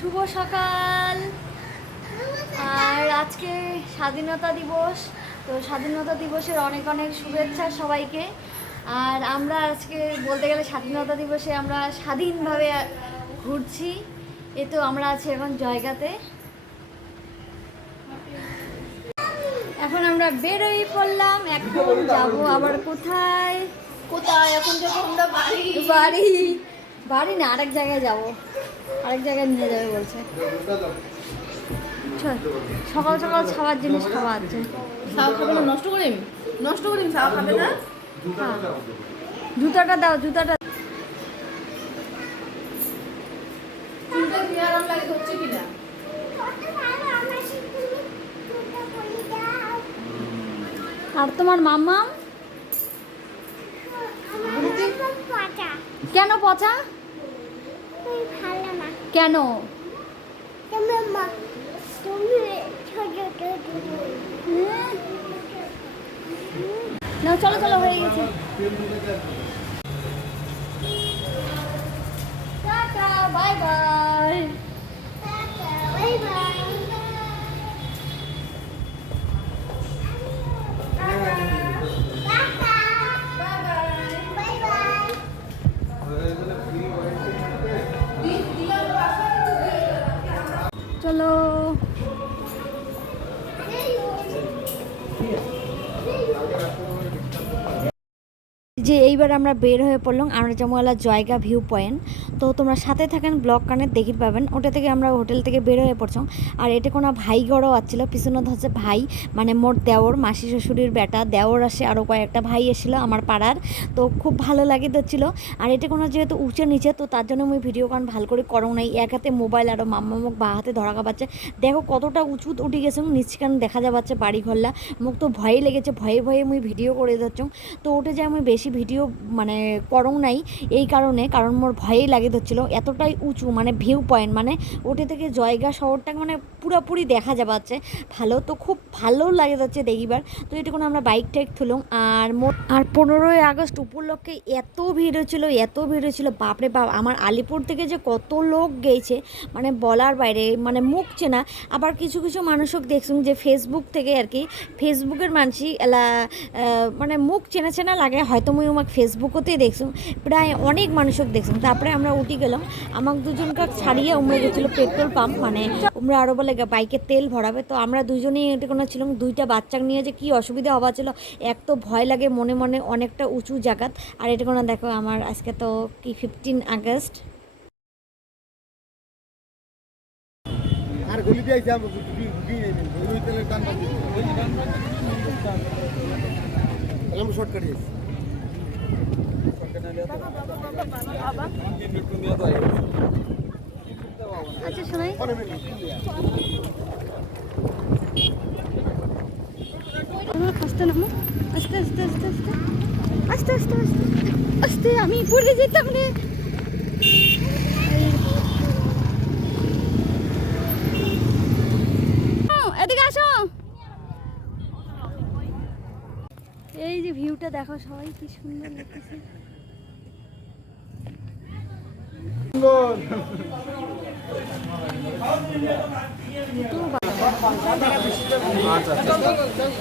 শুভ সকাল। আর আজকে স্বাধীনতা দিবস তো স্বাধীনতা দিবসের অনেক অনেক শুভেচ্ছা সবাইকে। আর আমরা আজকে বলতে গেলে স্বাধীনতা দিবসে আমরা স্বাধীনভাবে ঘুরছি। এ তো আমরা আছি এখন জায়গাতে। এখন আমরা বেরোই পড়লাম এখন যাব আবার কোথায়? কোথায়? এখন যখন আমরা বাড়ি। বাড়ি। বাড়ি না আরেক জায়গায় যাব। আরেক জায়গায় নিয়ে যাবে বলছে। সকাল সকাল খাওয়ার জিনিস খাওয়া আছে। সাও খাবে না? নষ্ট করিম নষ্ট করিম খাবে না? হ্যাঁ। জুতাটা দাও জুতাটা। আর তোমার মাম্মা কেন পচা? কেন? না চলো চলো হয়ে গেছে। টাটা বাই বাই যে এইবার আমরা বের হয়ে পড়লাম আমরা জমওয়ালা জয়গা ভিউ পয়েন্ট তো তোমরা সাথে থাকেন ব্লক কানের দেখি পাবেন। ওটা থেকে আমরা হোটেল থেকে বের হয়ে পড়ছম। আর এটা কোনো ভাই গড়ও আসছিল পিছনে হচ্ছে ভাই মানে মোর দেওর, মাসি শ্বশুরের বেটা, দেওর আসে আরও কয়েকটা ভাই এসেছিল আমার পাড়ার। তো খুব ভালো লাগে দিচ্ছিল আর এটা কোনো যেহেতু উঁচু নিচে, তো তার জন্য আমি ভিডিও কান ভালো করে করো নাই। এক হাতে মোবাইল আরও মাম্মা মুখ বা হাতে ধরা পাচ্ছে দেখো কতটা উঁচুত উঠে গেছে নিচখান দেখা যাচ্ছে বাড়ি ঘরলা মুখ তো ভয়ে লেগেছে, ভয়ে ভয়ে আমি ভিডিও করে যাচ্ছ তো ওটা যে আমি বেশি ভিডিও মানে করং নাই, এই কারণে, কারণ মোর ভয়েই লাগে ধরছিল। এতটাই উঁচু মানে ভিউ পয়েন্ট মানে ওটা থেকে জয়গা শহরটা মানে পুরোপুরি দেখা যাচ্ছে ভালো তো খুব ভালো লাগে যাচ্ছে দেখিবার। তো এটা কোনো আমরা বাইক টাইক তুলুম। আর মোট আর পনেরোই আগস্ট উপলক্ষে এত ভিড় হচ্ছিল, এত ভিড় হচ্ছিল, বাপরে বাপ! আমার আলিপুর থেকে যে কত লোক গেছে মানে বলার বাইরে মানে মুখ চেনা। আবার কিছু কিছু মানুষক দেখছুন যে ফেসবুক থেকে আর কি ফেসবুকের মানুষই এলা মানে মুখ চেনা চেনা লাগে, হয়তো মুই আমাকে ফেসবুকতেই দেখছুন প্রায় অনেক মানুষক দেখছুন তারপরে আমরা উঠি গেলাম, আমাকে দুজনকে ছাড়িয়ে উমরা গেছিল পেট্রোল পাম্প মানে উমরা আরও বলে বাইকে তেল ভরাবে। তো আমরা দুজনেই এটা কোনো ছিলাম, দুইটা বাচ্চা নিয়ে যে কি অসুবিধা হওয়া ছিল, এক তো ভয় লাগে মনে মনে অনেকটা উঁচু জায়গাত আর এটা কোনো দেখো, আমার আজকে তো কি ফিফটিন আগস্ট। আর দিয়ে শর্ট কাটিয়েছি আচ্ছা শোনাই। আস্তে আস্তে আস্তে আস্তে। আস্তে আস্তে আস্তে। আস্তে, আমি পড়ে যেতাম রে। এদিকে আসো। এই যে ভিউটা দেখো সবাই, কি সুন্দর লাগতেছে। আচ্ছা।, আচ্ছা।